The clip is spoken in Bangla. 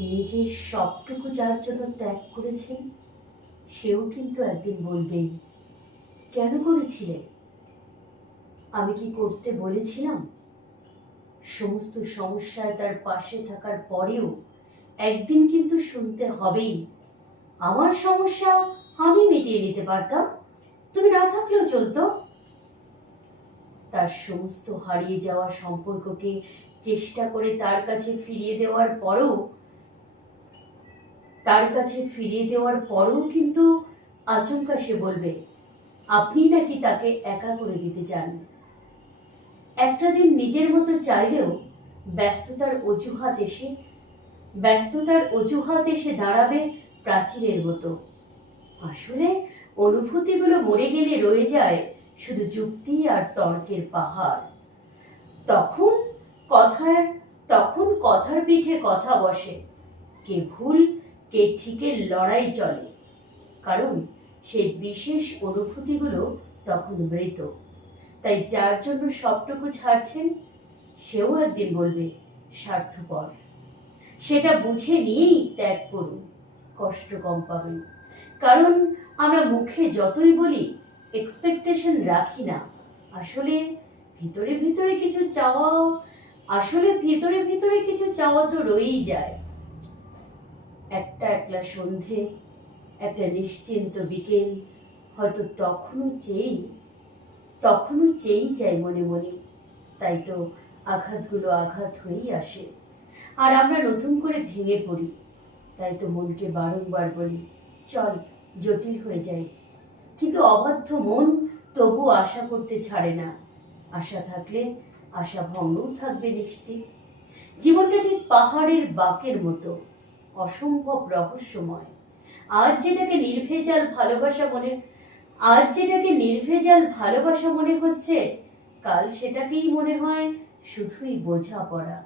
নিজের সবটুকু যার জন্য ত্যাগ করেছেন, সেও কিন্তু একদিন বলবেই, কেন করেছিলে? আমি কি করতে বলেছিলাম? সমস্ত সমস্যায় তার পাশে থাকার পরেও একদিন কিন্তু শুনতে হবেই, আমার সমস্যা আমি মিটিয়ে নিতে পারতাম, তুমি না থাকলেও চলতো। তার সমস্ত হারিয়ে যাওয়া সম্পর্ককে চেষ্টা করে তার কাছে ফিরিয়ে দেওয়ার পরেও কিন্তু আচমকা সে বলবে, আপনি নাকি তাকে একা করে দিতে চান। একটা দিন নিজের মতো চাইলেও ব্যস্ততার অজুহাত এসে দাঁড়াবে প্রাচীরের মতো। আসলে অনুভূতিগুলো মরে গেলে রয়ে যায় শুধু যুক্তি আর তর্কের পাহাড়। তখন কথার তখন কথার পিঠে কথা বসে, কে ভুল কে ঠিকের লড়াই চলে। কারণ সেই বিশেষ অনুভূতিগুলো তখন মৃত। তাই যার জন্য সবটুকু ছাড়ছেন, সেও একদিন বলবে স্বার্থপর। সেটা বুঝে নিয়েই ত্যাগ করুন, কষ্ট কম পাবেন। কারণ আমরা মুখে যতই বলি এক্সপেকটেশন রাখি না, আসলে ভিতরে ভিতরে কিছু চাওয়া তো রয়েই যায়। একটা একলা সন্ধে, একটা নিশ্চিন্ত বিকেল, হয়তো তখনও চেয়েই যাই মনে মনে। তাই তো আঘাতগুলো আঘাত হয়েই আসে, আর আমরা নতুন করে ভেঙে পড়ি। তাই তো মনকে বারংবার বলি, চল জটিল হয়ে যাই। কিন্তু অবাধ্য মন তবু আশা করতে ছাড়ে না। আশা থাকলে আশা ভঙ্গও থাকবে নিশ্চিত। জীবনটা ঠিক পাহাড়ের বাঁকের মতো, অসম্ভব রহস্যময়। আজ যেটাকে নির্ভেজাল ভালোবাসা মনে হচ্ছে, কাল সেটাকেই মনে হয় শুধুই বোঝাপড়া।